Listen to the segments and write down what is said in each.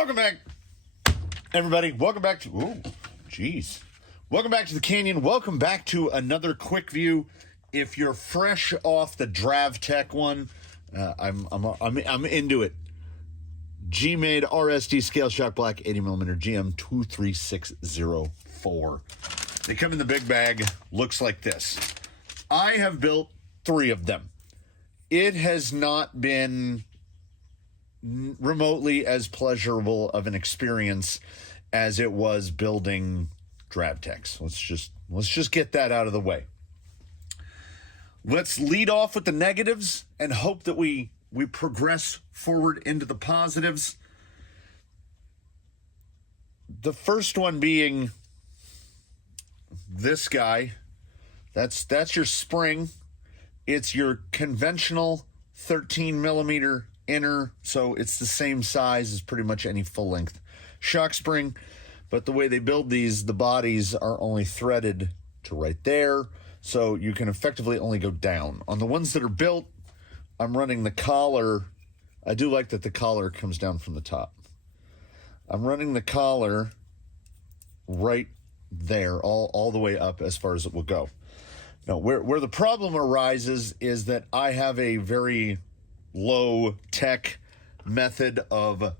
Welcome back, everybody. Welcome back to, welcome back to the Canyon. Welcome back to another quick view. If you're fresh off the DravTech one, I'm into it. GMade RSD Scale Shock Black 80mm GM 23604. They come in the big bag. Looks like this. I have built 3 of them. It has not been remotely as pleasurable of an experience as it was building DravTechs. Let's just get that out of the way. Let's lead off with the negatives and hope that we progress forward into the positives. The first one being this guy. That's your spring. It's your conventional 13mm inner, so it's the same size as pretty much any full-length shock spring. But the way they build these, the bodies are only threaded to right there, so you can effectively only go down. On the ones that are built, I'm running the collar. I do like that the collar comes down from the top. I'm running the collar right there, all the way up as far as it will go. Now, where the problem arises is that I have a very low-tech method of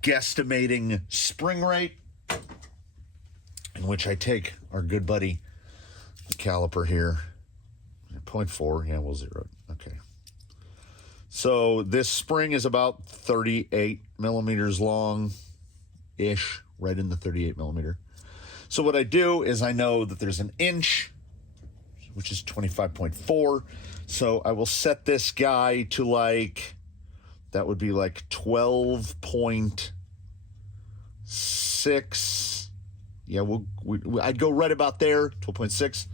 guesstimating spring rate, in which I take our good buddy, the caliper here, 0.4, yeah, we'll zero it, okay. So this spring is about 38 millimeters long-ish, right in the 38 millimeter. So what I do is I know that there's an inch, which is 25.4. So I will set this guy to that would be 12.6. Yeah, I'd go right about there, 12.6.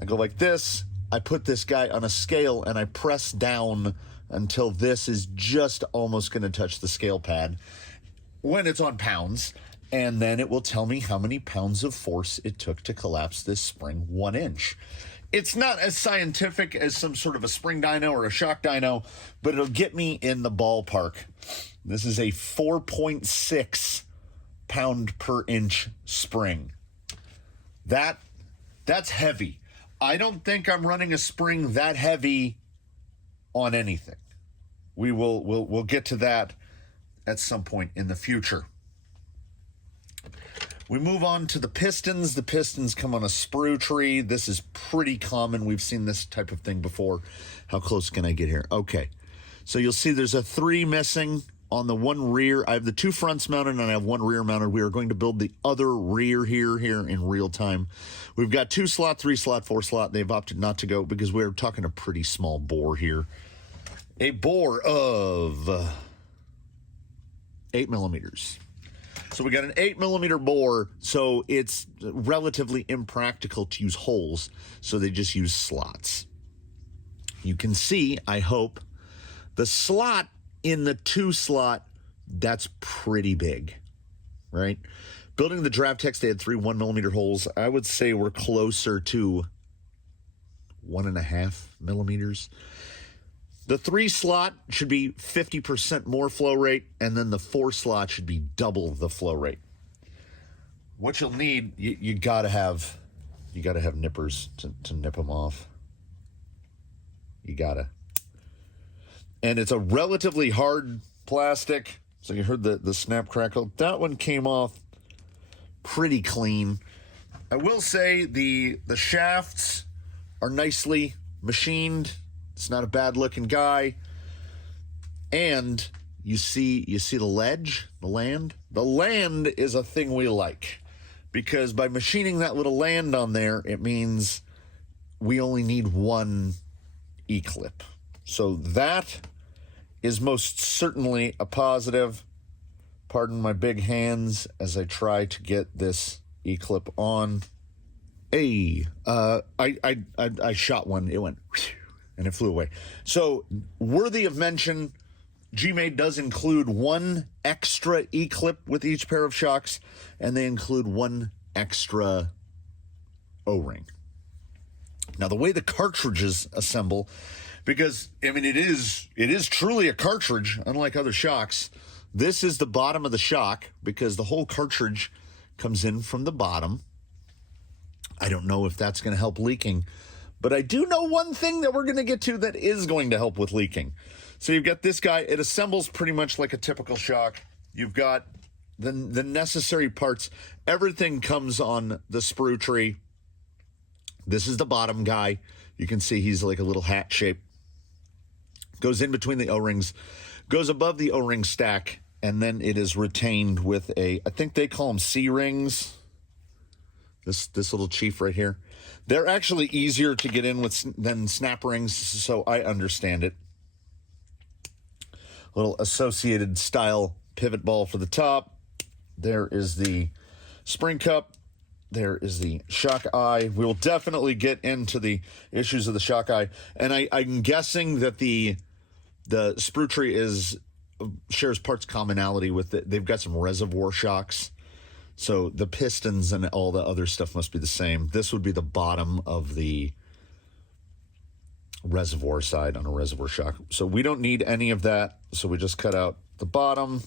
I go like this. I put this guy on a scale and I press down until this is just almost going to touch the scale pad when it's on pounds. And then it will tell me how many pounds of force it took to collapse this spring 1 inch. It's not as scientific as some sort of a spring dyno or a shock dyno, but it'll get me in the ballpark. This is a 4.6 pound per inch spring. That's heavy. I don't think I'm running a spring that heavy on anything. We'll get to that at some point in the future. We move on to the pistons. The pistons come on a sprue tree. This is pretty common. We've seen this type of thing before. How close can I get here? Okay. So you'll see there's a 3 missing on the one rear. I have the 2 fronts mounted and I have 1 rear mounted. We are going to build the other rear here in real time. We've got 2 slot, 3 slot, 4 slot. They've opted not to go because we're talking a pretty small bore here. A bore of 8 millimeters. So we got an 8mm bore, so it's relatively impractical to use holes, so they just use slots. You can see, I hope, the slot in the 2 slot, that's pretty big, right? Building the DravTechs, they had 3 1mm holes. I would say we're closer to 1.5 millimeters. The 3 slot should be 50% more flow rate, and then the 4 slot should be double the flow rate. What you'll need, you gotta have nippers to nip them off. You gotta. And it's a relatively hard plastic, so you heard the snap crackle. That one came off pretty clean. I will say the shafts are nicely machined. It's not a bad looking guy. And you see the ledge, the land. The land is a thing we like, because by machining that little land on there, it means we only need 1 E-clip. So that is most certainly a positive. Pardon my big hands as I try to get this E-clip on. I shot one. It went and it flew away. So, worthy of mention, GMade does include 1 extra E-clip with each pair of shocks, and they include 1 extra O-ring. Now, the way the cartridges assemble, because, I mean, it is truly a cartridge, unlike other shocks. This is the bottom of the shock because the whole cartridge comes in from the bottom. I don't know if that's going to help leaking, but I do know one thing that we're going to get to that is going to help with leaking. So you've got this guy. It assembles pretty much like a typical shock. You've got the necessary parts. Everything comes on the sprue tree. This is the bottom guy. You can see he's like a little hat shape. Goes in between the O-rings, goes above the O-ring stack, and then it is retained with I think they call them C-rings. This little chief right here. They're actually easier to get in with than snap rings, so I understand it. Little associated style pivot ball for the top. There is the spring cup. There is the shock eye. We will definitely get into the issues of the shock eye. And I'm guessing that the sprue tree shares parts commonality with it. They've got some reservoir shocks. So the pistons and all the other stuff must be the same. This would be the bottom of the reservoir side on a reservoir shock. So we don't need any of that. So we just cut out the bottom,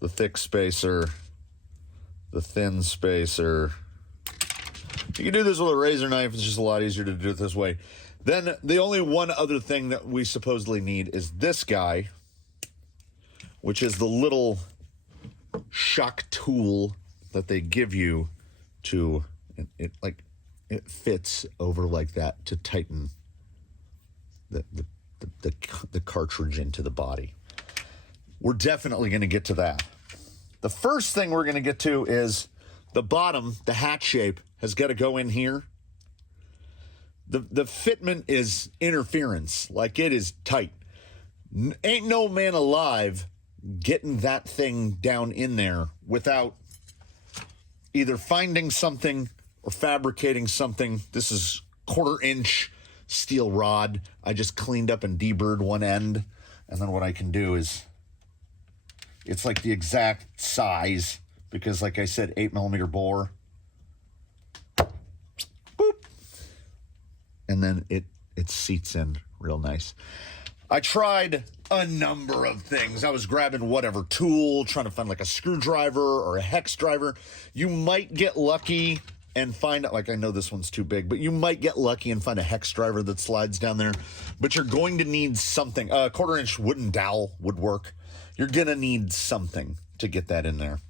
the thick spacer, the thin spacer. You can do this with a razor knife. It's just a lot easier to do it this way. Then the only one other thing that we supposedly need is this guy, which is the little shock tool that they give you to it fits over like that to tighten the cartridge into the body. We're definitely going to get to that. The first thing we're going to get to is the bottom, the hat shape, has got to go in here. The fitment is interference, like it is tight. Ain't no man alive getting that thing down in there without either finding something or fabricating something. This is 1/4 inch steel rod. I just cleaned up and deburred one end. And then what I can do is, it's like the exact size because like I said, 8mm bore. Boop. And then it seats in real nice. I tried a number of things. I was grabbing whatever tool, trying to find like a screwdriver or a hex driver. You might get lucky and find, like I know this one's too big, but you might get lucky and find a hex driver that slides down there. But you're going to need something. A 1/4 inch wooden dowel would work. You're going to need something to get that in there.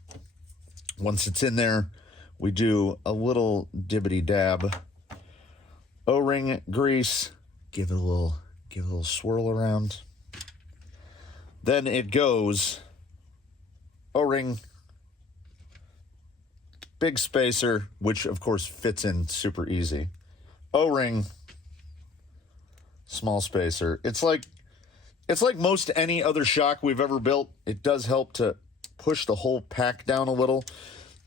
Once it's in there, we do a little dibbity dab. O-ring grease, give it a little swirl around. Then it goes O-ring, big spacer, which of course fits in super easy. O-ring, small spacer. It's like most any other shock we've ever built. It does help to push the whole pack down a little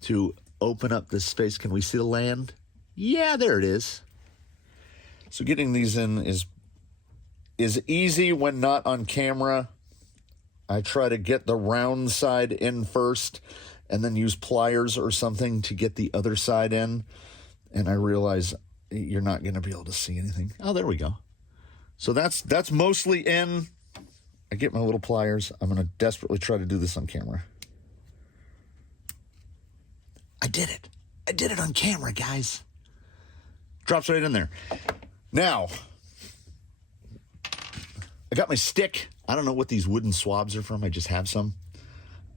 to open up this space. Can we see the land? Yeah, there it is. So getting these in is easy when not on camera. I try to get the round side in first and then use pliers or something to get the other side in. And I realize you're not going to be able to see anything. Oh, there we go. So that's mostly in. I get my little pliers. I'm going to desperately try to do this on camera. I did it. I did it on camera, guys. Drops right in there. Now, I got my stick. I don't know what these wooden swabs are from. I just have some.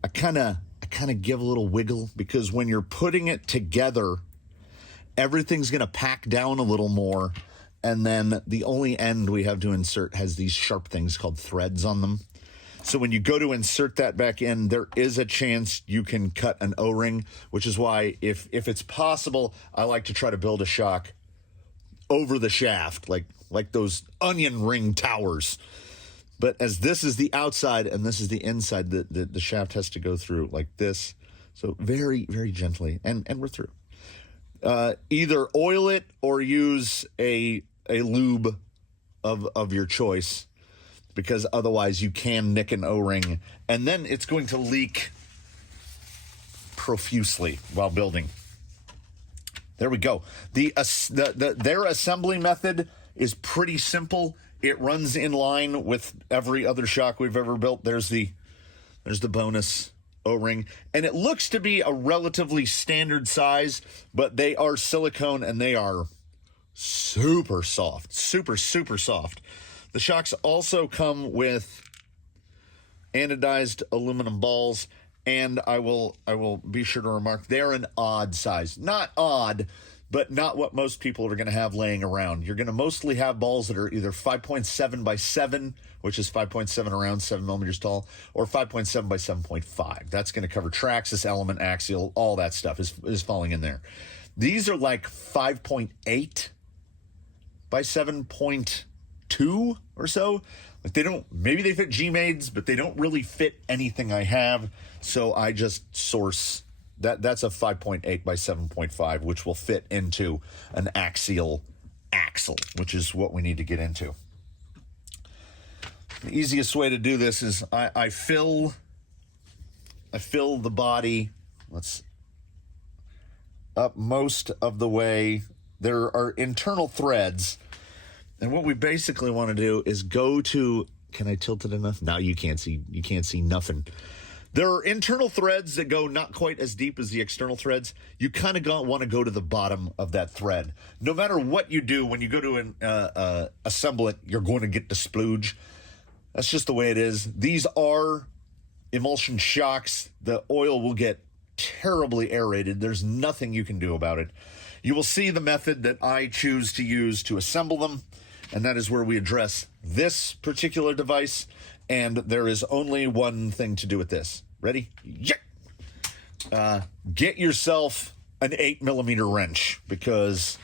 I kind of give a little wiggle because when you're putting it together, everything's going to pack down a little more. And then the only end we have to insert has these sharp things called threads on them. So when you go to insert that back in, there is a chance you can cut an O-ring, which is why if it's possible, I like to try to build a shock over the shaft, like those onion ring towers. But as this is the outside and this is the inside, the shaft has to go through like this. So very, very gently, and we're through. Either oil it or use a lube of your choice, because otherwise you can nick an O-ring, and then it's going to leak profusely while building. There we go. Their assembly method is pretty simple. It runs in line with every other shock we've ever built. There's the bonus O-ring, and it looks to be a relatively standard size, but they are silicone and they are super soft, super soft. The shocks also come with anodized aluminum balls, and I will be sure to remark they're an odd size. Not odd, but not what most people are going to have laying around. You're going to mostly have balls that are either 5.7 by 7, which is 5.7 around 7 millimeters tall, or 5.7 by 7.5. That's going to cover Traxxas, element, axial, all that stuff is falling in there. These are like 5.8 by 7.2 or so. Like maybe they fit GMades, but they don't really fit anything I have. So I just source that's a 5.8 by 7.5, which will fit into an axial axle, which is what we need to get into. The easiest way to do this is I fill the body, up most of the way. There are internal threads, and what we basically want to do is go to, can I tilt it enough? No, you can't see nothing. There are internal threads that go not quite as deep as the external threads. You kind of want to go to the bottom of that thread. No matter what you do, when you go to assemble it, you're going to get the splooge. That's just the way it is. These are emulsion shocks. The oil will get terribly aerated. There's nothing you can do about it. You will see the method that I choose to use to assemble them, and that is where we address this particular device. And there is only one thing to do with this. Ready? Yeah. Get yourself an 8mm wrench, because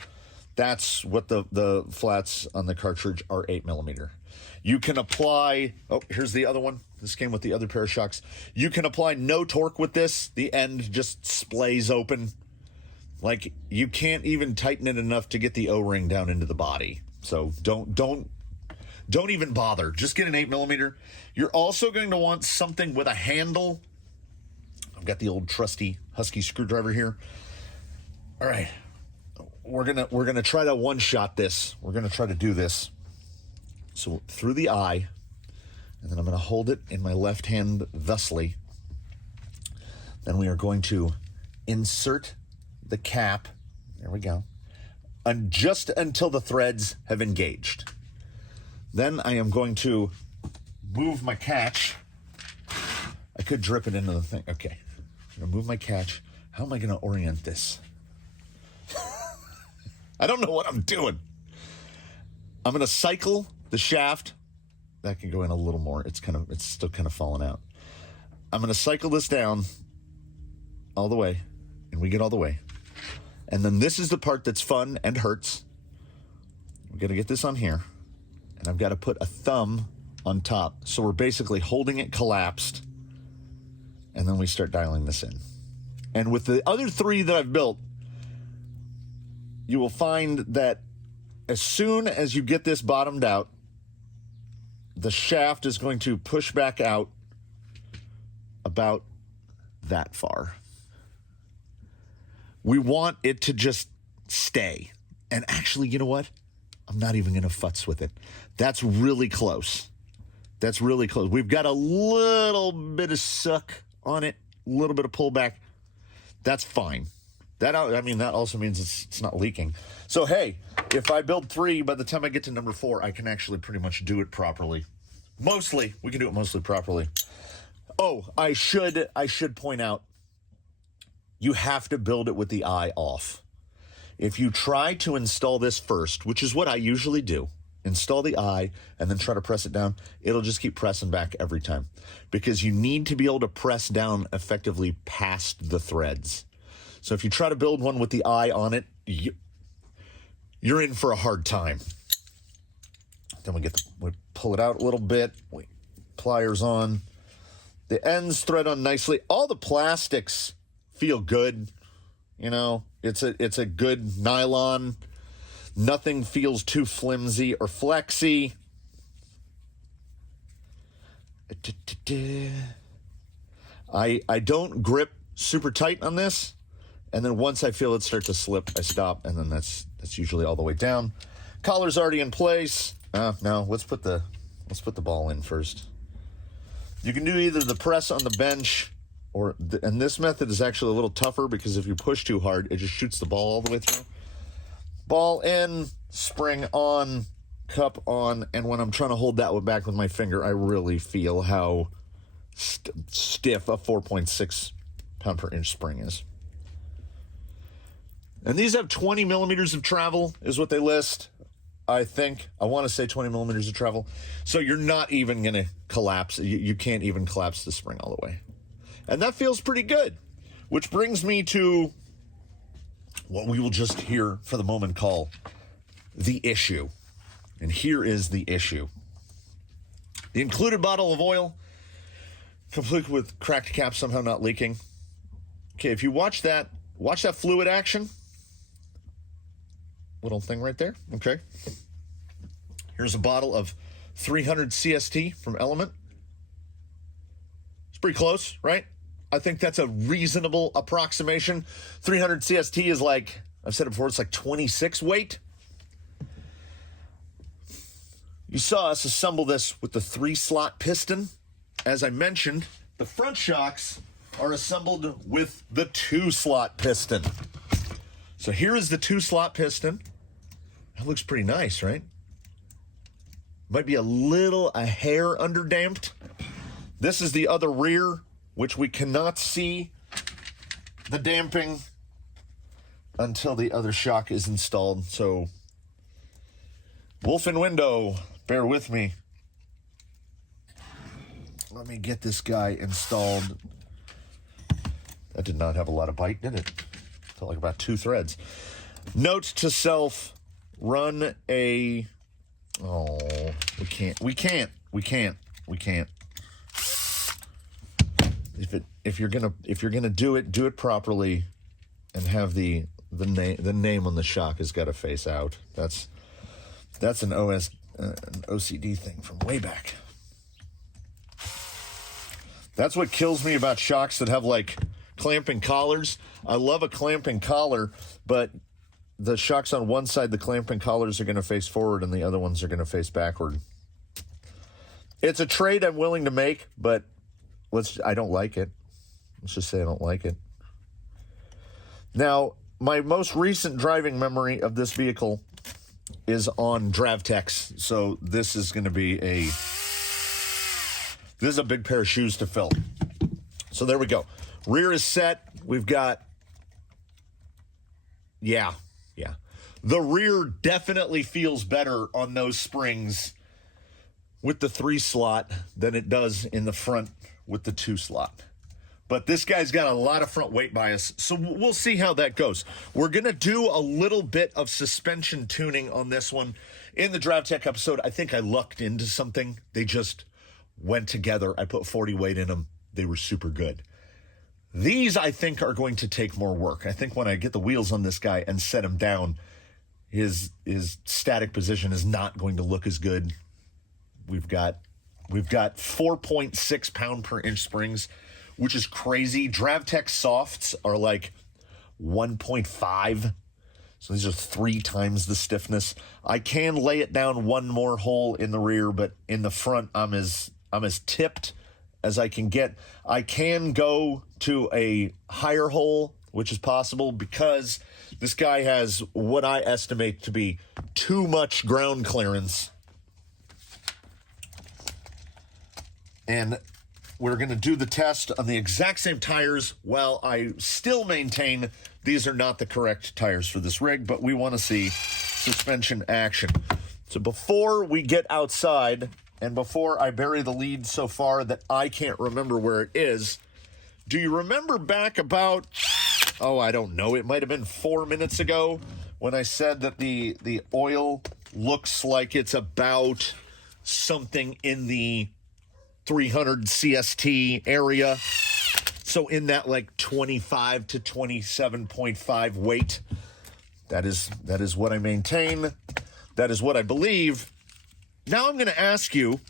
that's what the flats on the cartridge are, 8mm. You can apply, here's the other one. This came with the other pair of shocks. You can apply no torque with this. The end just splays open. Like, you can't even tighten it enough to get the O-ring down into the body. So don't even bother. Just get an 8mm. You're also going to want something with a handle. I've got the old trusty Husky screwdriver here. All right. We're gonna try to one-shot this. We're gonna try to do this. So through the eye, and then I'm gonna hold it in my left hand thusly. Then we are going to insert the cap. There we go. And just until the threads have engaged. Then I am going to move my catch. I could drip it into the thing. Okay. I'm going to move my catch. How am I going to orient this? I don't know what I'm doing. I'm going to cycle the shaft. That can go in a little more. It's still kind of falling out. I'm going to cycle this down all the way, and we get all the way. And then this is the part that's fun and hurts. We're going to get this on here. And I've got to put a thumb on top. So we're basically holding it collapsed. And then we start dialing this in. And with the other three that I've built, you will find that as soon as you get this bottomed out, the shaft is going to push back out about that far. We want it to just stay. And actually, you know what? I'm not even going to futz with it. That's really close. That's really close. We've got a little bit of suck on it, a little bit of pullback. That's fine. That also means it's not leaking. So, hey, if I build 3, by the time I get to number 4, I can actually pretty much do it properly. Mostly. We can do it mostly properly. Oh, I should point out, you have to build it with the eye off. If you try to install this first, which is what I usually do, install the eye and then try to press it down, it'll just keep pressing back every time, because you need to be able to press down effectively past the threads. So if you try to build one with the eye on it, you're in for a hard time. Then we pull it out a little bit, we pliers on, the ends thread on nicely. All the plastics feel good. You know, it's a good nylon. Nothing feels too flimsy or flexy. I don't grip super tight on this, and then once I feel it start to slip, I stop, and then that's usually all the way down. Collar's already in place. No, let's put the ball in first. You can do either the press on the bench, and this method is actually a little tougher because if you push too hard, it just shoots the ball all the way through. Ball in, spring on, cup on, and when I'm trying to hold that one back with my finger, I really feel how stiff a 4.6 pound per inch spring is. And these have 20 millimeters of travel is what they list. I think. I want to say 20 millimeters of travel. So you're not even going to collapse. You can't even collapse the spring all the way. And that feels pretty good. Which brings me to what we will just here for the moment call the issue. And here is the issue. The included bottle of oil, complete with cracked cap somehow not leaking. Okay, if you watch that fluid action. Little thing right there. Okay. Here's a bottle of 300 CST from Element. It's pretty close, right? I think that's a reasonable approximation. 300 CST is like, I've said it before, it's like 26 weight. You saw us assemble this with the 3-slot piston. As I mentioned, the front shocks are assembled with the 2-slot piston. So here is the 2-slot piston. That looks pretty nice, right? Might be a hair underdamped. This is the other rear, which we cannot see the damping until the other shock is installed. So, wolf in window, bear with me. Let me get this guy installed. That did not have a lot of bite, did it? Felt like about 2 threads. Note to self, run a... Oh, we can't. If you're gonna do it properly, and have the name on the shock has got to face out. That's an OCD thing from way back. That's what kills me about shocks that have like clamping collars. I love a clamping collar, but the shocks on one side, the clamping collars are going to face forward and the other ones are going to face backward. It's a trade I'm willing to make, but I don't like it. Let's just say I don't like it. Now, my most recent driving memory of this vehicle is on DravTex. So this is going to be this is a big pair of shoes to fill. So there we go. Rear is set. We've got, yeah. The rear definitely feels better on those springs with the 3-slot than it does in the front with the 2-slot. But this guy's got a lot of front weight bias, so we'll see how that goes. We're going to do a little bit of suspension tuning on this one. In the DravTech episode, I think I lucked into something. They just went together. I put 40 weight in them. They were super good. These, I think, are going to take more work. I think when I get the wheels on this guy and set him down, his static position is not going to look as good. We've got 4.6 pound per inch springs, which is crazy. DravTech softs are like 1.5. So these are 3 times the stiffness. I can lay it down one more hole in the rear, but in the front, I'm as tipped as I can get. I can go to a higher hole, which is possible because this guy has what I estimate to be too much ground clearance. And we're going to do the test on the exact same tires while I still maintain these are not the correct tires for this rig, but we want to see suspension action. So before we get outside and before I bury the lead so far that I can't remember where it is, do you remember back about, I don't know, it might have been 4 minutes ago when I said that the oil looks like it's about something in the 300 CST area. So in that like 25 to 27.5 weight. That is what I maintain. That is what I believe. Now I'm going to ask you,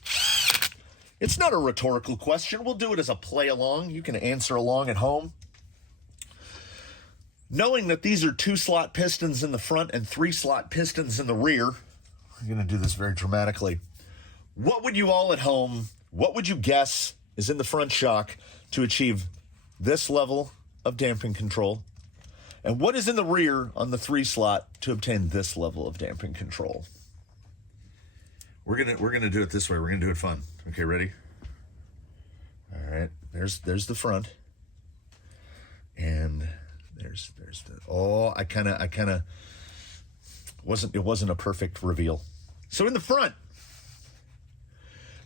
it's not a rhetorical question. We'll do it as a play along. You can answer along at home. Knowing that these are 2-slot pistons in the front and 3-slot pistons in the rear, I'm going to do this very dramatically. What would you all at home, what would you guess is in the front shock to achieve this level of damping control? And what is in the rear on the 3 slot to obtain this level of damping control? We're gonna do it this way. We're gonna do it fun. Okay, ready? All right. There's the front, and there's the. Oh, it wasn't a perfect reveal. So in the front,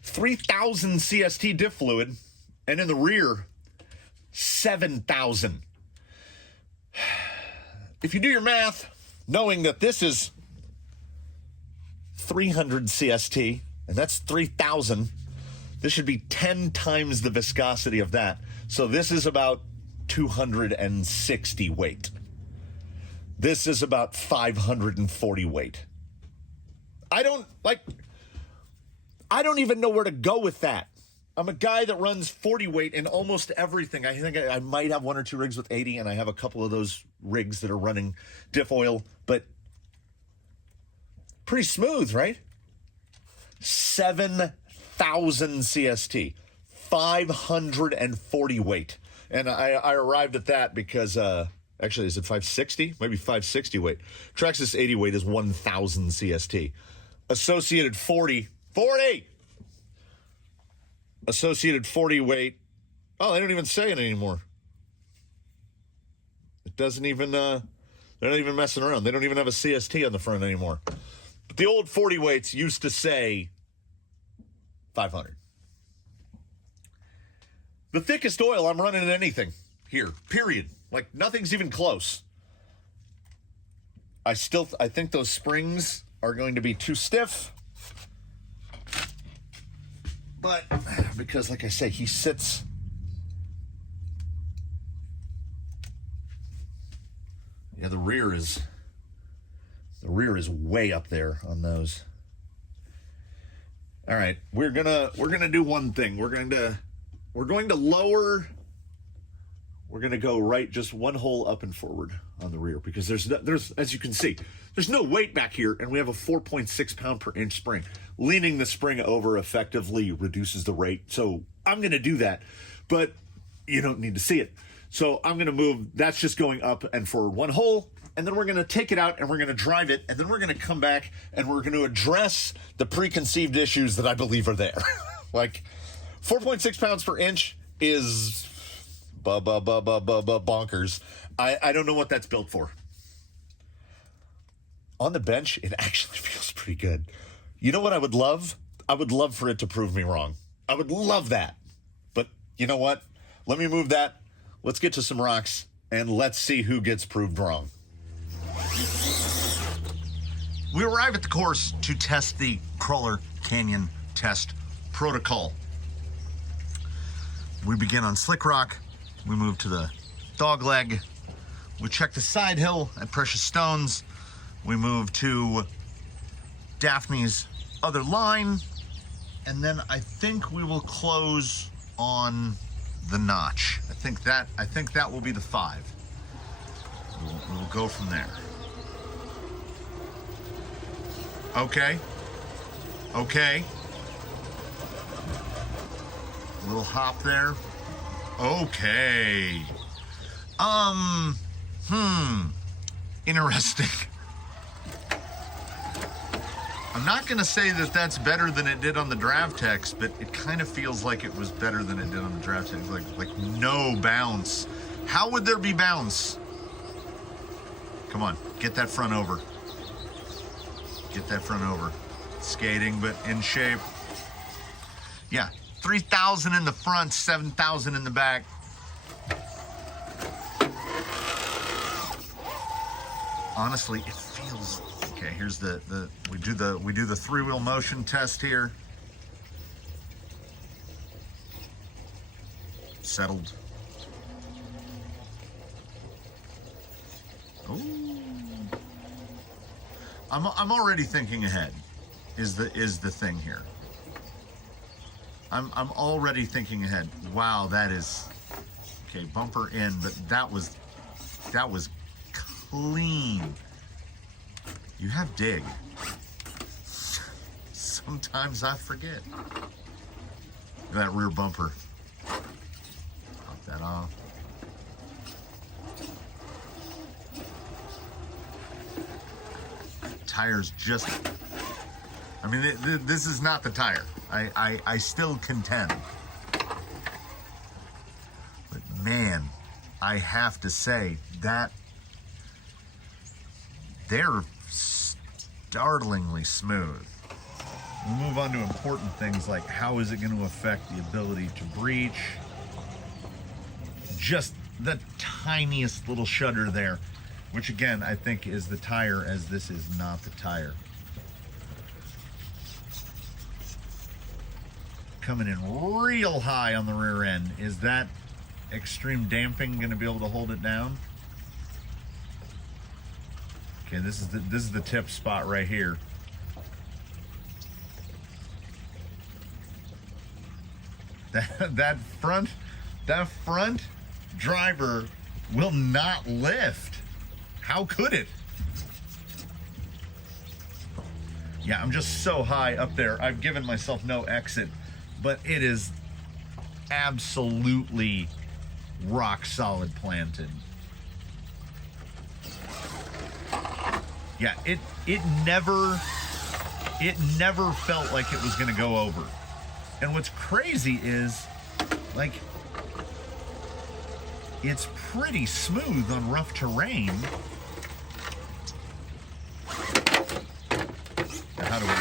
3,000 CST diff fluid, and in the rear, 7,000. If you do your math, knowing that this is 300 CST, and that's 3,000, this should be 10 times the viscosity of that. So this is about 260 weight. This is about 540 weight. I don't even know where to go with that. I'm a guy that runs 40 weight in almost everything. I think I might have 1 or 2 rigs with 80, and I have a couple of those rigs that are running diff oil, but pretty smooth, right? 7,000 CST, 540 weight. And I arrived at that because, actually, is it 560? Maybe 560 weight. Traxxas 80 weight is 1,000 CST. Associated 40. Associated 40 weight. Oh, they don't even say it anymore. It doesn't even, they're not even messing around. They don't even have a CST on the front anymore. But the old 40 weights used to say 500. The thickest oil I'm running in anything here, period. Like, nothing's even close. I think those springs are going to be too stiff. But because, like I say, he sits. Yeah, the rear is way up there on those. All right, we're gonna do one thing. We're going to lower. We're going to go right just one hole up and forward on the rear because there's as you can see, there's no weight back here, and we have a 4.6 pound per inch spring. Leaning the spring over effectively reduces the rate. So I'm going to do that, but you don't need to see it. So I'm going to move. That's just going up and forward one hole, and then we're going to take it out and we're going to drive it, and then we're going to come back and we're going to address the preconceived issues that I believe are there. Like 4.6 pounds per inch is bonkers. I don't know what that's built for. On the bench, it actually feels pretty good. You know what I would love? I would love for it to prove me wrong. I would love that. But you know what? Let me move that. Let's get to some rocks, and let's see who gets proved wrong. We arrive at the course to test the Crawler Canyon test protocol. We begin on slick rock. We move to the dog leg. We check the side hill at Precious Stones. We move to Daphne's other line. And then I think we will close on the notch. I think that will be the 5. We'll go from there. Okay. A little hop there. Okay. Interesting. I'm not going to say that that's better than it did on the draft text, but it kind of feels like it was better than it did on the draft text. Like no bounce. How would there be bounce? Come on, get that front over. Get that front over. Skating, but in shape. Yeah, 3,000 in the front, 7,000 in the back. Honestly, it feels okay. Here's we do the 3-wheel motion test here. Settled. Ooh. I'm already thinking ahead. Is the thing here. I'm already thinking ahead. Wow, that is okay. Bumper in, but that was clean. You have dig. Sometimes I forget. Look at that rear bumper. Pop that off. Tires just, I mean, this is not the tire. I still contend. But man, I have to say that they're startlingly smooth. We'll move on to important things like how is it going to affect the ability to breach. Just the tiniest little shudder there, which again, I think is the tire, as this is not the tire. Coming in real high on the rear end. Is that extreme damping going to be able to hold it down? Okay, this is the tip spot right here. That front driver will not lift. How could it? Yeah, I'm just so high up there. I've given myself no exit, but it is absolutely rock solid planted. Yeah, it never felt like it was gonna go over. And what's crazy is, like, it's pretty smooth on rough terrain. How do we?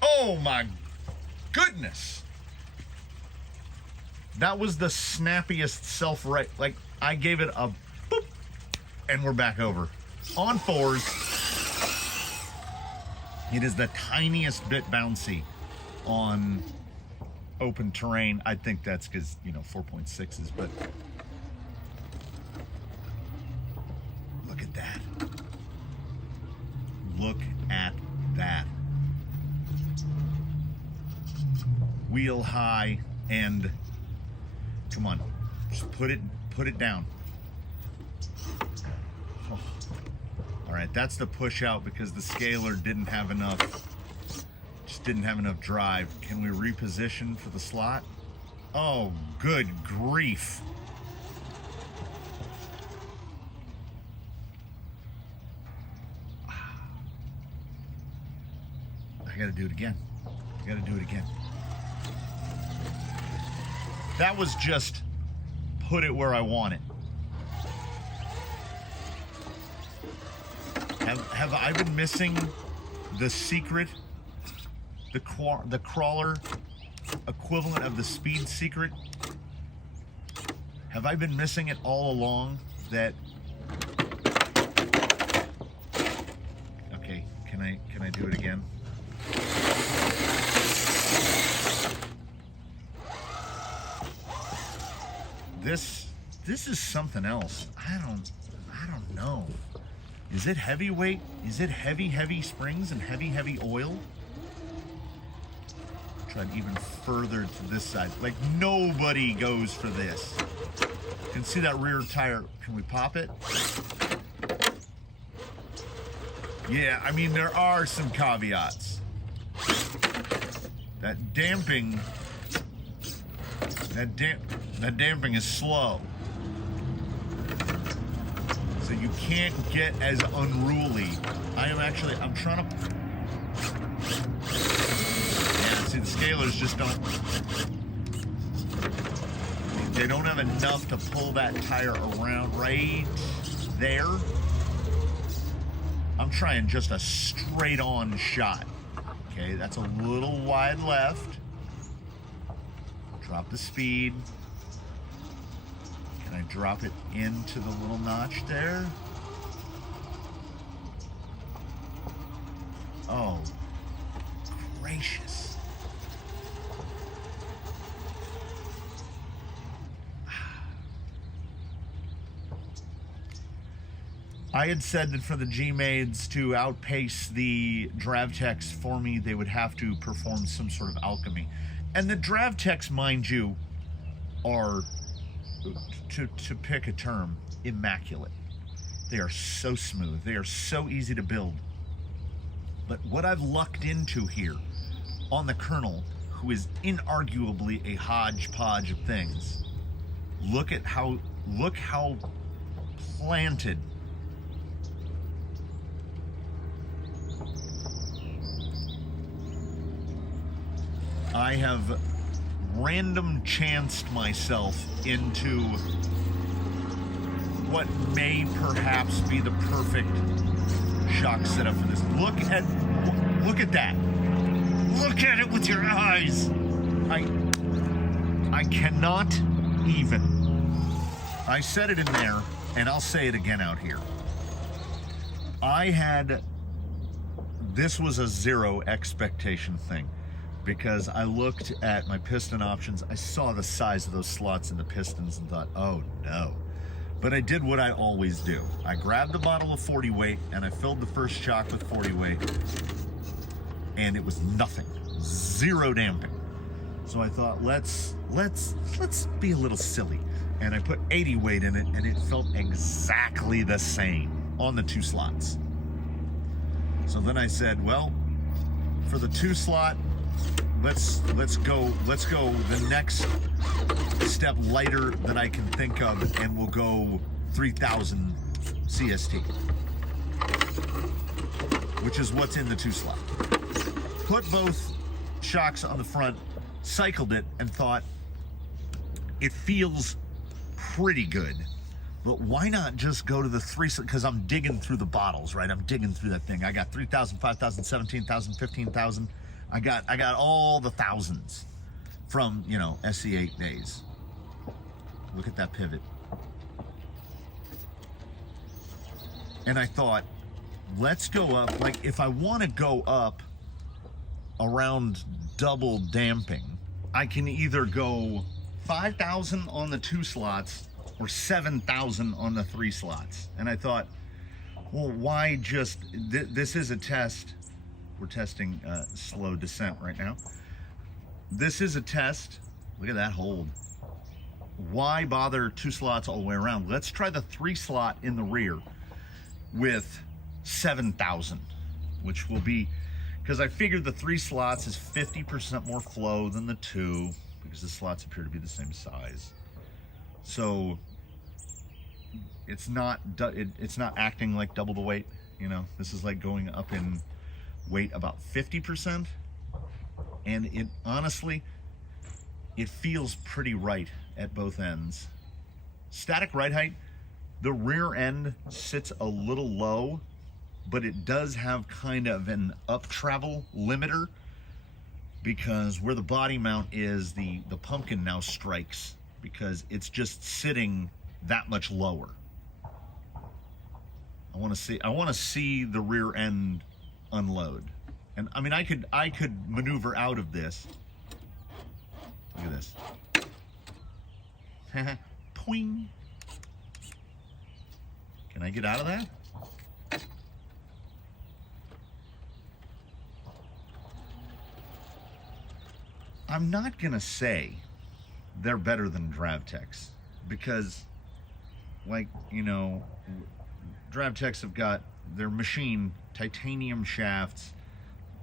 Oh my goodness! That was the snappiest self-right. Like, I gave it a boop, and we're back over on fours. It is the tiniest bit bouncy on open terrain. I think that's because, you know, 4.6s, but look at that. Look at that. Wheel high and come on, just put it down. Oh. All right, that's the push out because the scaler didn't have enough drive. Can we reposition for the slot? Oh, good grief. I gotta do it again. That was just put it where I want it. Have I been missing the secret? The crawler equivalent of the speed secret? Have I been missing it all along? That okay, can I do it again? This is something else. I don't know. Is it heavyweight? Is it heavy springs and heavy oil? Tried even further to this side. Like, nobody goes for this. You can see that rear tire. Can we pop it? Yeah, I mean, there are some caveats. That damping is slow. So you can't get as unruly. I'm trying to. Yeah, see, the scalers just don't. They don't have enough to pull that tire around right there. I'm trying just a straight on shot. Okay, that's a little wide left. Drop the speed. Can I drop it into the little notch there? Oh, gracious. I had said that for the GMades to outpace the DravTechs for me, they would have to perform some sort of alchemy. And the DravTechs, mind you, are, to pick a term, immaculate. They are so smooth. They are so easy to build. But what I've lucked into here on the kernel, who is inarguably a hodgepodge of things. Look how planted I have random chanced myself into what may perhaps be the perfect shock setup for this. Look at that. Look at it with your eyes. I cannot even. I said it in there, and I'll say it again out here. This was a zero expectation thing, because I looked at my piston options. I saw the size of those slots in the pistons and thought, oh no. But I did what I always do. I grabbed a bottle of 40 weight and I filled the first shock with 40 weight, and it was nothing, zero damping. So I thought, let's be a little silly. And I put 80 weight in it, and it felt exactly the same on the 2 slots. So then I said, well, for the 2 slot, let's go the next step lighter that I can think of, and we'll go 3000 CST, which is what's in the 2 slot. Put both shocks on the front, cycled it, and thought, it feels pretty good, but why not just go to the 3, because I'm digging through the bottles, right? I'm digging through that thing. I got 3,000, 5,000, 17,000, 15,000. I got all the thousands from, SC8 days. Look at that pivot. And I thought, let's go up. Like, if I want to go up around double damping, I can either go 5,000 on the 2 slots or 7,000 on the 3 slots. And I thought, well, why just, this is a test. We're testing slow descent right now. This is a test. Look at that hold. Why bother 2 slots all the way around? Let's try the 3 slot in the rear with 7,000, which will be, because I figured the 3 slots is 50% more flow than the 2, because the slots appear to be the same size. So it's not acting like double the weight. This is like going up in weight about 50%, and it honestly, it feels pretty right at both ends. Static ride height, the rear end sits a little low, but it does have kind of an up travel limiter, because where the body mount is, the pumpkin now strikes, because it's just sitting that much lower. I want to see the rear end unload. And I mean, I could maneuver out of this. Look at this. Poing. Can I get out of that? I'm not gonna say they're better than Dravtex, because, like, Dravtex have got their machine, titanium shafts,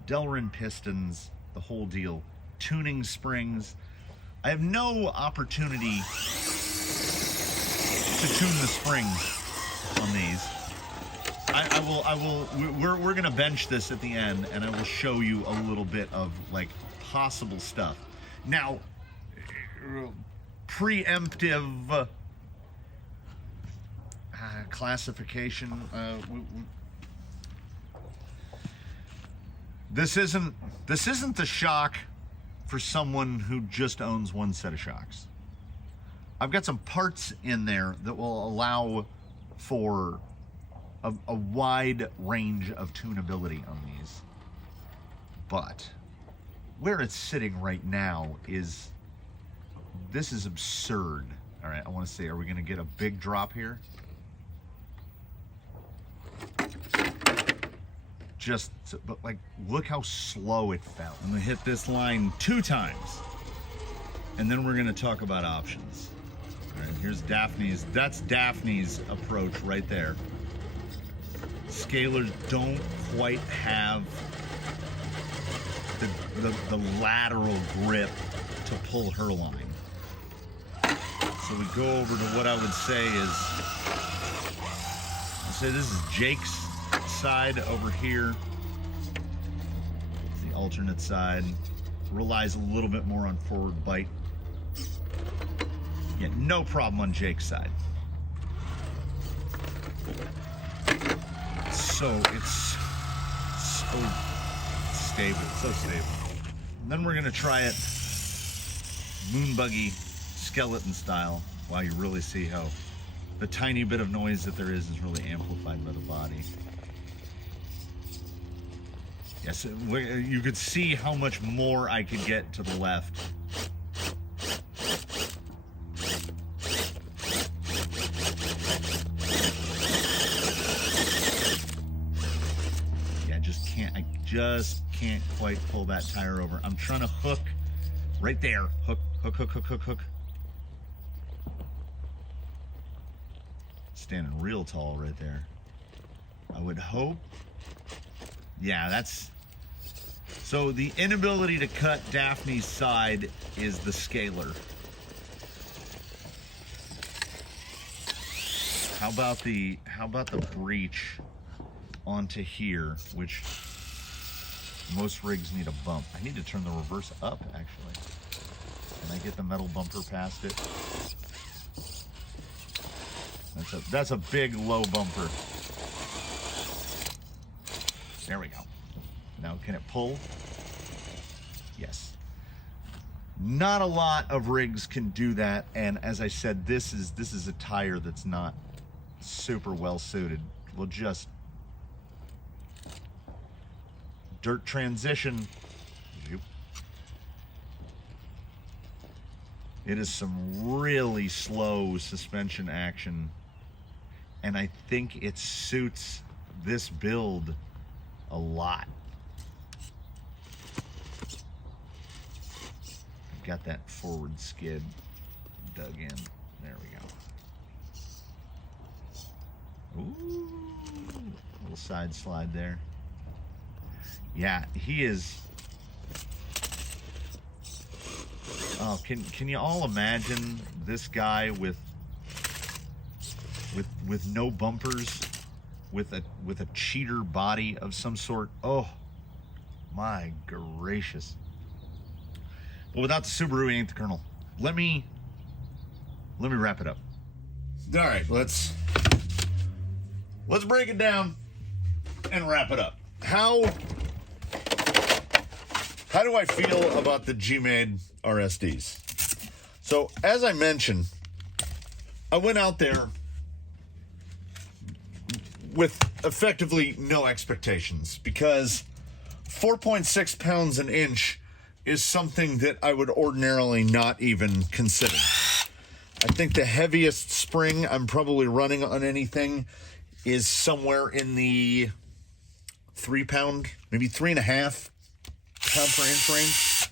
Delrin pistons, the whole deal, tuning springs. I have no opportunity to tune the springs on these. We're gonna bench this at the end, and I will show you a little bit of like possible stuff. Now, preemptive classification. This isn't the shock for someone who just owns one set of shocks. I've got some parts in there that will allow for a wide range of tunability on these, but where it's sitting right now this is absurd. All right, I want to say, are we going to get a big drop here? But like, look how slow it fell. I'm going to hit this line 2 times, and then we're going to talk about options. All right, here's Daphne's. That's Daphne's approach right there. Scalers don't quite have the lateral grip to pull her line. So we go over to what I would say is, I'll say this is Jake's side over here. It's the alternate side. Relies a little bit more on forward bite. Yeah, no problem on Jake's side. It's so stable, so stable. And then we're gonna try it moon buggy skeleton style. Wow, you really see how the tiny bit of noise that there is really amplified by the body. Yes, you could see how much more I could get to the left. Yeah, I just can't quite pull that tire over. I'm trying to hook right there. Hook, hook, hook, hook, hook, hook. Standing real tall right there. I would hope. Yeah, that's... So the inability to cut Daphne's side is the scaler. How about the breach onto here, which most rigs need a bump. I need to turn the reverse up, actually. Can I get the metal bumper past it? That's a big low bumper. There we go. Now can it pull? Yes. Not a lot of rigs can do that, and as I said, this is a tire that's not super well suited. We'll just dirt transition. It is some really slow suspension action, and I think it suits this build a lot. I've got that forward skid dug in. There we go. Ooh, little side slide there. Yeah, he is. Oh, can you all imagine this guy with no bumpers, with a cheater body of some sort? Oh my gracious. But without the Subaru, he ain't the Colonel. Let me wrap it up. All right, let's break it down and wrap it up. How do I feel about the GMade RSDs? So, as I mentioned, I went out there with effectively no expectations because 4.6 pounds an inch is something that I would ordinarily not even consider. I think the heaviest spring I'm probably running on anything is somewhere in the 3 pound, maybe 3.5 pound per inch range.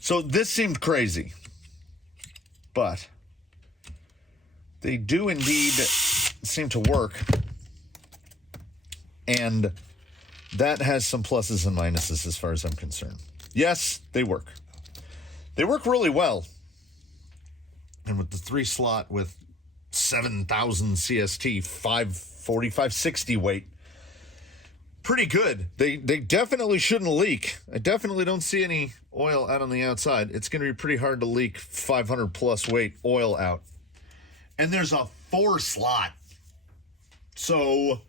So this seemed crazy, but they do indeed seem to work, and that has some pluses and minuses as far as I'm concerned. Yes, they work. They work really well. And with the 3-slot with 7,000 CST, 540, 560 weight, pretty good. They definitely shouldn't leak. I definitely don't see any oil out on the outside. It's going to be pretty hard to leak 500 plus weight oil out. And there's a 4-slot. So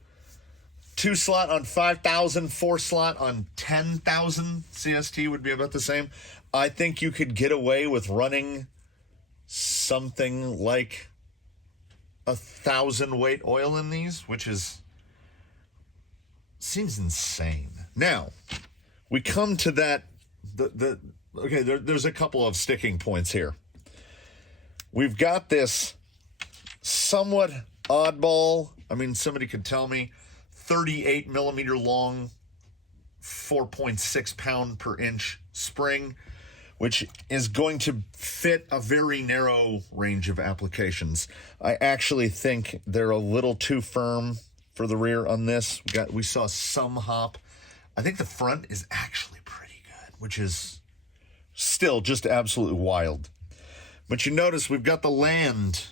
2-slot on 5,000, 4-slot on 10,000 CST would be about the same. I think you could get away with running something like 1,000 weight oil in these, which seems insane. Now, we come to that, okay, there's a couple of sticking points here. We've got this somewhat oddball, I mean, somebody could tell me, 38 millimeter long, 4.6 pound per inch spring, which is going to fit a very narrow range of applications. I actually think they're a little too firm for the rear on this. We saw some hop. I think the front is actually pretty good. which is still just absolutely wild. But you notice we've got the land.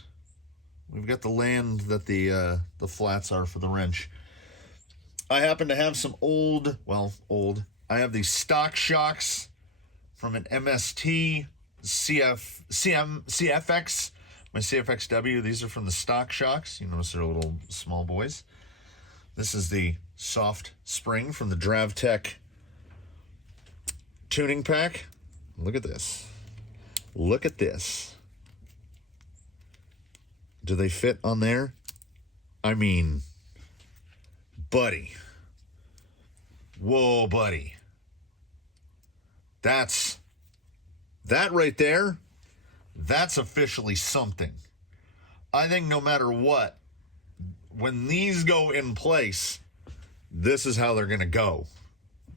We've got the land that the flats are for the wrench. I happen to have some old. I have these stock shocks from an MST CFX, my CFXW. These are from the stock shocks. You notice they're little small boys. This is the soft spring from the DravTech tuning pack. Look at this. Look at this. Do they fit on there? I mean, buddy. Whoa, buddy. That right there, that's officially something. I think no matter what, when these go in place, this is how they're going to go.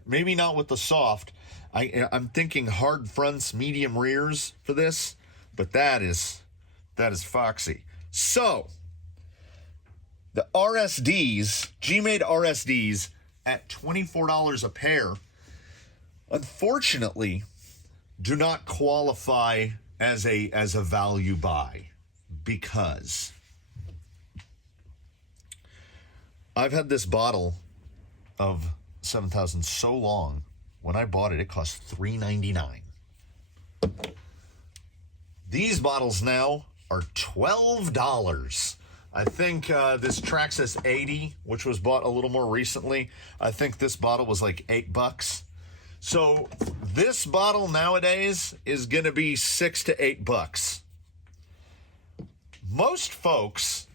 Maybe not with the soft. I'm thinking hard fronts, medium rears for this, but that is foxy. So, the RSDs, GMade RSDs at $24 a pair, unfortunately, do not qualify as a value buy, because I've had this bottle of 7000 so long. When I bought it, it cost $3.99. These bottles now are $12. I think this Traxxas 80, which was bought a little more recently, I think this bottle was like $8. So this bottle nowadays is going to be $6 to $8. Most folks,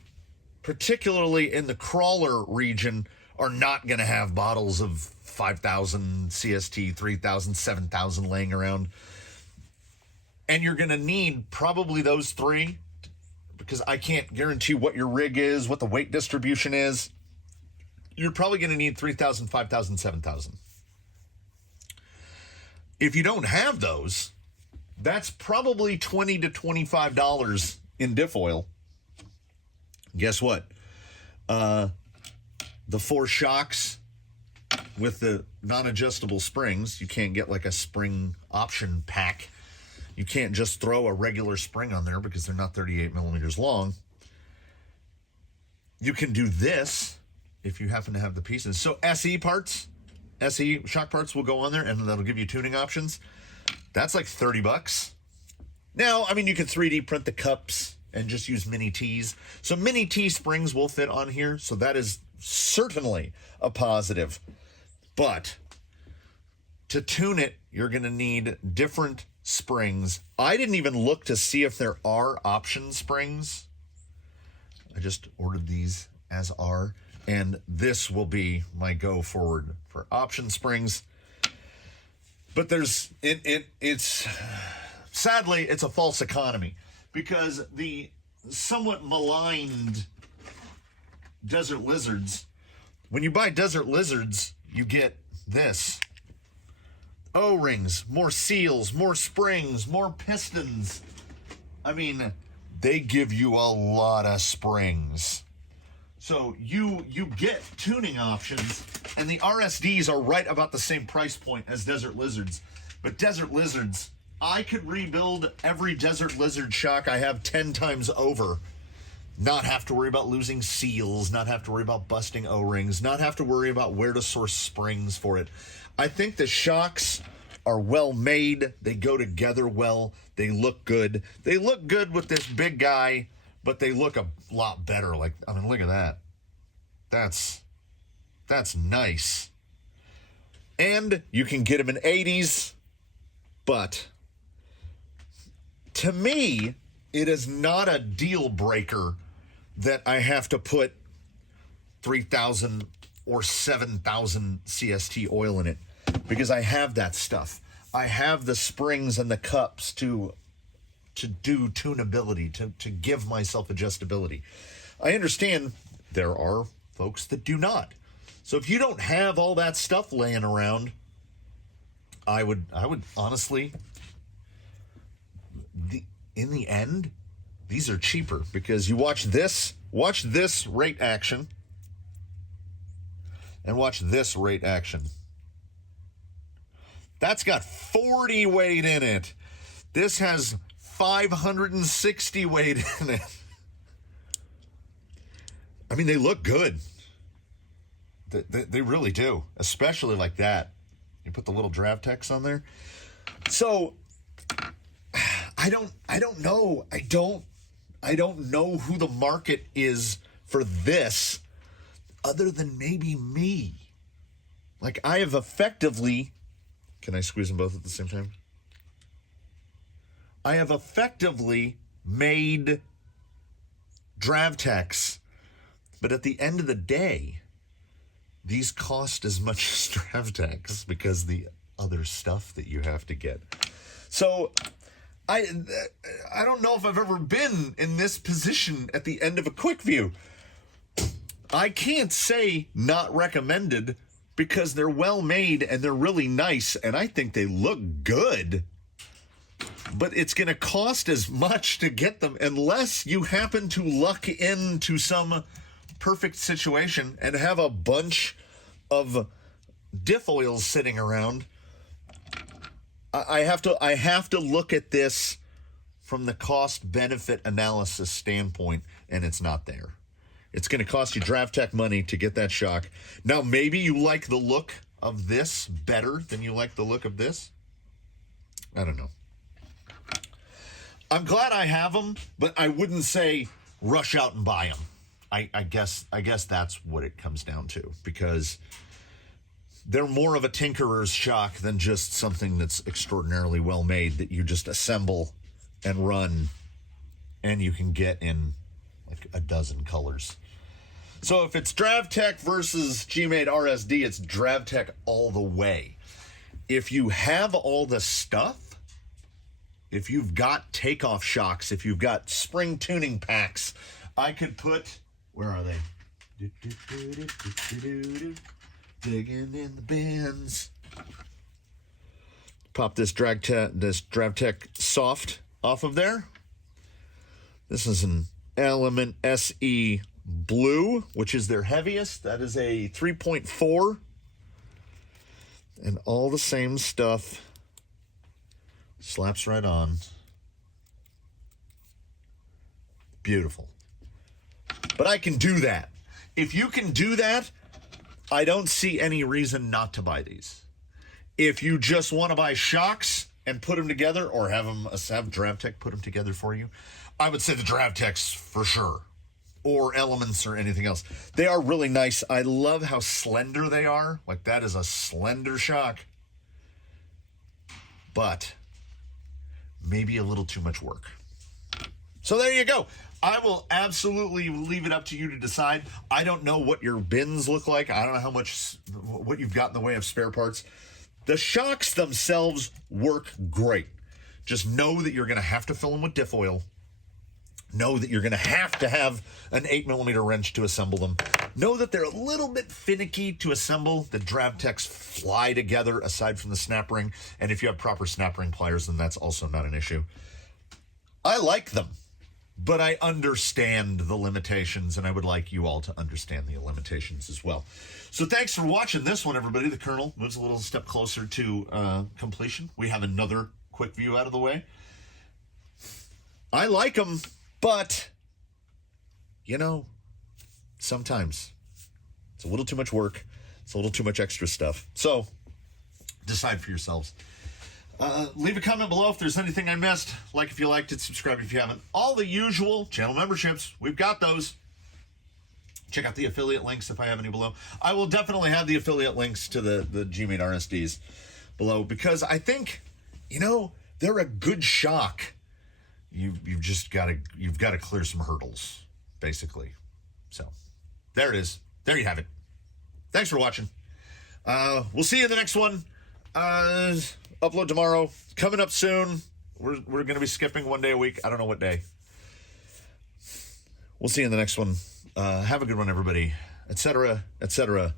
particularly in the crawler region, are not going to have bottles of 5,000 CST, 3,000, 7,000 laying around. And you're going to need probably those three, because I can't guarantee what your rig is, what the weight distribution is. You're probably going to need 3,000, 5,000, 7,000. If you don't have those, that's probably $20 to $25 in diff oil. Guess what? The 4 shocks with the non-adjustable springs, you can't get like a spring option pack. You can't just throw a regular spring on there because they're not 38 millimeters long. You can do this if you happen to have the pieces. So SE shock parts will go on there, and that'll give you tuning options. That's like $30. Now, I mean, you could 3D print the cups and just use mini T's. So mini T springs will fit on here, so that is certainly a positive. But to tune it, you're going to need different springs. I didn't even look to see if there are option springs. I just ordered these as are, and this will be my go forward for option springs. But it's sadly, it's a false economy, because the somewhat maligned Desert Lizards, when you buy Desert Lizards, you get this. O-rings, more seals, more springs, more pistons. I mean, they give you a lot of springs. So you get tuning options, and the RSDs are right about the same price point as Desert Lizards. But Desert Lizards, I could rebuild every Desert Lizard shock I have 10 times over. Not have to worry about losing seals, not have to worry about busting O-rings, not have to worry about where to source springs for it. I think the shocks are well made. They go together well. They look good. They look good with this big guy, but they look a lot better. Like, I mean, look at that. That's nice. And you can get them in 80s, but to me, it is not a deal breaker that I have to put 3,000 or 7,000 CST oil in it, because I have that stuff. I have the springs and the cups to do tunability, to give myself adjustability. I understand there are folks that do not. So if you don't have all that stuff laying around, I would honestly, in the end, these are cheaper, because you watch this rate action, and watch this rate action. That's got 40 weight in it. This has 560 weight in it. I mean, they look good. They really do, especially like that. You put the little Dravtex on there. So I don't know. I don't know who the market is for this other than maybe me. Like, I have effectively, can I squeeze them both at the same time? I have effectively made Dravtex, but at the end of the day, these cost as much as Dravtex because the other stuff that you have to get. So I don't know if I've ever been in this position at the end of a quickview. I can't say not recommended because they're well made and they're really nice and I think they look good. But it's going to cost as much to get them unless you happen to luck into some perfect situation and have a bunch of diff oils sitting around. I have to look at this from the cost benefit analysis standpoint, and it's not there. It's going to cost you Dravtech money to get that shock. Now, maybe you like the look of this better than you like the look of this. I don't know. I'm glad I have them, but I wouldn't say rush out and buy them. I guess that's what it comes down to, because they're more of a tinkerer's shock than just something that's extraordinarily well made that you just assemble and run and you can get in like a dozen colors. So if it's Dravtech versus GMade RSD, it's Dravtech all the way. If you have all the stuff, if you've got takeoff shocks, if you've got spring tuning packs, I could put, where are they? Digging in the bins. Pop this Dravtech soft off of there. This is an Element SE Blue, which is their heaviest. That is a 3.4. And all the same stuff slaps right on. Beautiful. But I can do that. If you can do that, I don't see any reason not to buy these. If you just want to buy shocks and put them together, or have Dravtech put them together for you, I would say the Dravtechs for sure, or Elements or anything else. They are really nice. I love how slender they are. Like, that is a slender shock, but maybe a little too much work. So there you go. I will absolutely leave it up to you to decide. I don't know what your bins look like. I don't know what you've got in the way of spare parts. The shocks themselves work great. Just know that you're going to have to fill them with diff oil. Know that you're going to have an 8mm wrench to assemble them. Know that they're a little bit finicky to assemble. The Dravtex fly together aside from the snap ring. And if you have proper snap ring pliers, then that's also not an issue. I like them, but I understand the limitations, and I would like you all to understand the limitations as well. So thanks for watching this one, everybody. The Colonel moves a little step closer to completion. We have another quick view out of the way. I like them, but, you know, sometimes it's a little too much work. It's a little too much extra stuff. So decide for yourselves. Leave a comment below if there's anything I missed. Like if you liked it, subscribe if you haven't. All the usual channel memberships, we've got those. Check out the affiliate links if I have any below. I will definitely have the affiliate links to the GMade RSDs below, because I think, you know, they're a good shock. You've got to clear some hurdles, basically. So there it is. There you have it. Thanks for watching. We'll see you in the next one. Upload tomorrow. Coming up soon. We're going to be skipping one day a week. I don't know what day. We'll see you in the next one. Have a good one, everybody, etc., etc.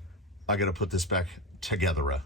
I got to put this back together.